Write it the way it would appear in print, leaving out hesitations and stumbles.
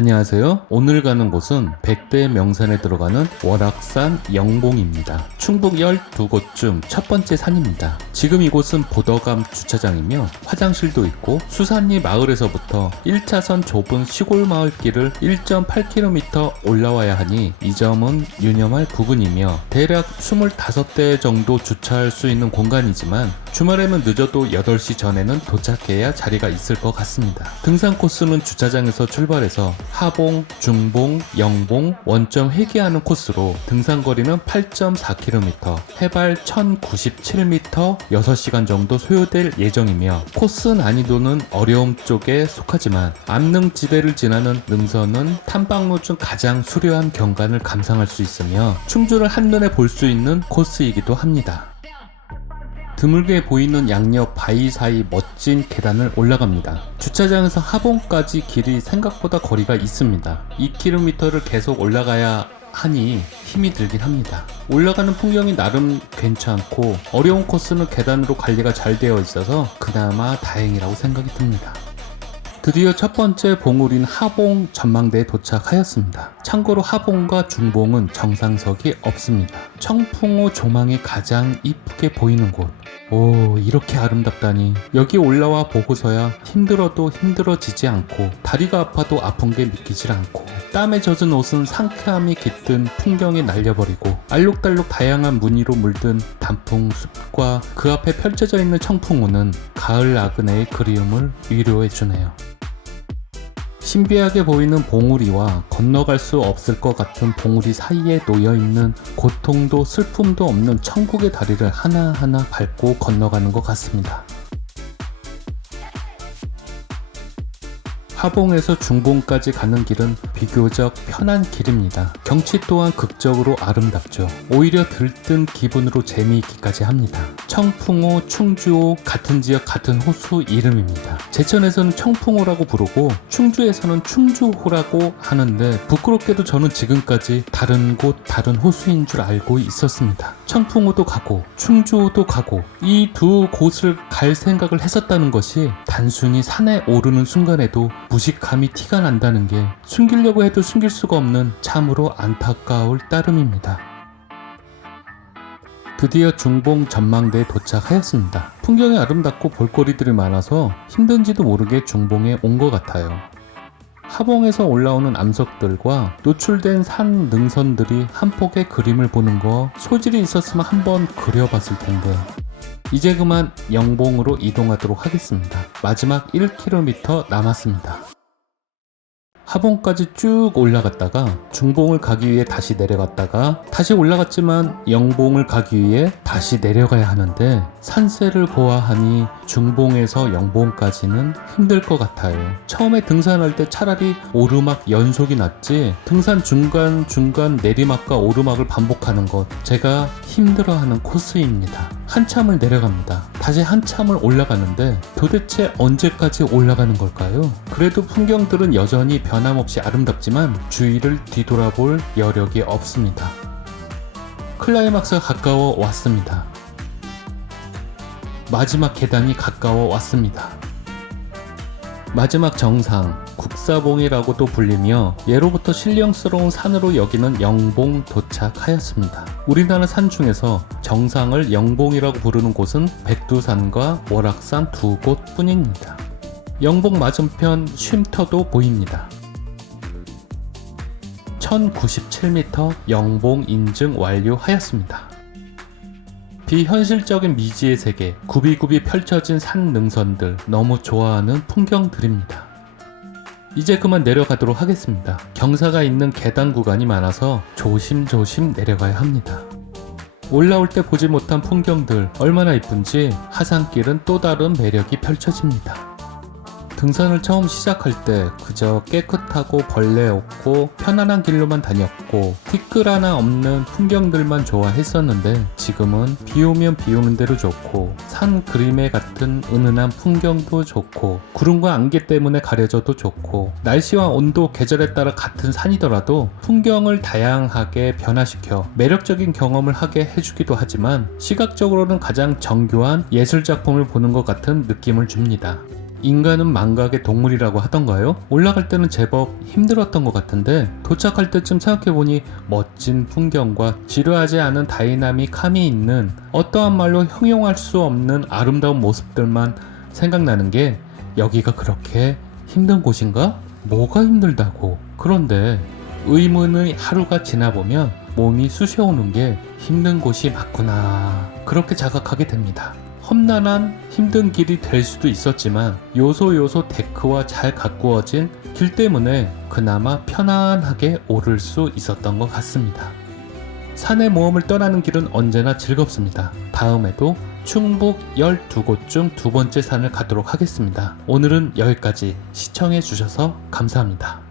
안녕하세요. 오늘 가는 곳은 백대 명산에 들어가는 월악산 영봉입니다. 충북 12곳 중 첫 번째 산입니다. 지금 이곳은 보더감 주차장이며 화장실도 있고 수산리 마을에서부터 1차선 좁은 시골 마을 길을 1.8km 올라와야 하니 이 점은 유념할 부분이며 대략 25대 정도 주차할 수 있는 공간이지만 주말에는 늦어도 8시 전에는 도착해야 자리가 있을 것 같습니다. 등산 코스는 주차장에서 출발해서 하봉, 중봉, 영봉, 원점 회귀하는 코스로 등산거리는 8.4km, 해발 1097m, 6시간 정도 소요될 예정이며 코스 난이도는 어려움 쪽에 속하지만 암릉지대를 지나는 능선은 탐방로 중 가장 수려한 경관을 감상할 수 있으며 충주를 한눈에 볼 수 있는 코스이기도 합니다. 드물게 보이는 양옆 바위 사이 멋진 계단을 올라갑니다. 주차장에서 하봉까지 길이 생각보다 거리가 있습니다. 2km를 계속 올라가야 하니 힘이 들긴 합니다. 올라가는 풍경이 나름 괜찮고 어려운 코스는 계단으로 관리가 잘 되어 있어서 그나마 다행이라고 생각이 듭니다. 드디어 첫 번째 봉우리인 하봉 전망대에 도착하였습니다. 참고로 하봉과 중봉은 정상석이 없습니다. 청풍호 조망이 가장 이쁘게 보이는 곳. 오, 이렇게 아름답다니. 여기 올라와 보고서야 힘들어도 힘들어지지 않고 다리가 아파도 아픈 게 믿기질 않고 땀에 젖은 옷은 상쾌함이 깃든 풍경에 날려버리고 알록달록 다양한 무늬로 물든 단풍 숲과 그 앞에 펼쳐져 있는 청풍호는 가을 나그네의 그리움을 위로해주네요. 신비하게 보이는 봉우리와 건너갈 수 없을 것 같은 봉우리 사이에 놓여있는 고통도 슬픔도 없는 천국의 다리를 하나하나 밟고 건너가는 것 같습니다. 하봉에서 중봉까지 가는 길은 비교적 편한 길입니다. 경치 또한 극적으로 아름답죠. 오히려 들뜬 기분으로 재미있기까지 합니다. 청풍호, 충주호 같은 지역 같은 호수 이름입니다. 제천에서는 청풍호라고 부르고 충주에서는 충주호라고 하는데 부끄럽게도 저는 지금까지 다른 곳 다른 호수인 줄 알고 있었습니다. 청풍호도 가고 충주호도 가고 이 두 곳을 갈 생각을 했었다는 것이 단순히 산에 오르는 순간에도 무식함이 티가 난다는 게 숨기려고 해도 숨길 수가 없는 참으로 안타까울 따름입니다. 드디어 중봉 전망대에 도착하였습니다. 풍경이 아름답고 볼거리들이 많아서 힘든지도 모르게 중봉에 온 것 같아요. 하봉에서 올라오는 암석들과 노출된 산 능선들이 한 폭의 그림을 보는 거 소질이 있었으면 한번 그려봤을 텐데 이제 그만 영봉으로 이동하도록 하겠습니다. 마지막 1km 남았습니다. 하봉까지 쭉 올라갔다가 중봉을 가기 위해 다시 내려갔다가 다시 올라갔지만 영봉을 가기 위해 다시 내려가야 하는데 산세를 보아하니 중봉에서 영봉까지는 힘들 것 같아요. 처음에 등산할 때 차라리 오르막 연속이 낫지 등산 중간중간 내리막과 오르막을 반복하는 것 제가 힘들어하는 코스입니다. 한참을 내려갑니다. 다시 한참을 올라가는데 도대체 언제까지 올라가는 걸까요? 그래도 풍경들은 여전히 변함없이 아름답지만 주위를 뒤돌아볼 여력이 없습니다. 클라이막스가 가까워 왔습니다. 마지막 계단이 가까워 왔습니다. 마지막 정상, 국사봉이라고도 불리며 예로부터 신령스러운 산으로 여기는 영봉 도착하였습니다. 우리나라 산 중에서 정상을 영봉이라고 부르는 곳은 백두산과 월악산 두 곳 뿐입니다. 영봉 맞은편 쉼터도 보입니다. 1097m 영봉 인증 완료하였습니다. 비현실적인 미지의 세계, 굽이굽이 펼쳐진 산 능선들 너무 좋아하는 풍경들입니다. 이제 그만 내려가도록 하겠습니다. 경사가 있는 계단 구간이 많아서 조심조심 내려가야 합니다. 올라올 때 보지 못한 풍경들 얼마나 이쁜지 하산길은 또 다른 매력이 펼쳐집니다. 등산을 처음 시작할 때 그저 깨끗하고 벌레 없고 편안한 길로만 다녔고 티끌 하나 없는 풍경들만 좋아했었는데 지금은 비 오면 비 오는 대로 좋고 산 그림에 같은 은은한 풍경도 좋고 구름과 안개 때문에 가려져도 좋고 날씨와 온도, 계절에 따라 같은 산이더라도 풍경을 다양하게 변화시켜 매력적인 경험을 하게 해주기도 하지만 시각적으로는 가장 정교한 예술작품을 보는 것 같은 느낌을 줍니다. 인간은 망각의 동물이라고 하던가요? 올라갈 때는 제법 힘들었던 것 같은데 도착할 때쯤 생각해보니 멋진 풍경과 지루하지 않은 다이나믹함이 있는 어떠한 말로 형용할 수 없는 아름다운 모습들만 생각나는 게 여기가 그렇게 힘든 곳인가? 뭐가 힘들다고? 그런데 의문의 하루가 지나보면 몸이 쑤셔오는 게 힘든 곳이 맞구나 그렇게 자각하게 됩니다. 험난한 힘든 길이 될 수도 있었지만 요소 데크와 잘 가꾸어진 길 때문에 그나마 편안하게 오를 수 있었던 것 같습니다. 산의 모험을 떠나는 길은 언제나 즐겁습니다. 다음에도 충북 12곳 중 두 번째 산을 가도록 하겠습니다. 오늘은 여기까지 시청해 주셔서 감사합니다.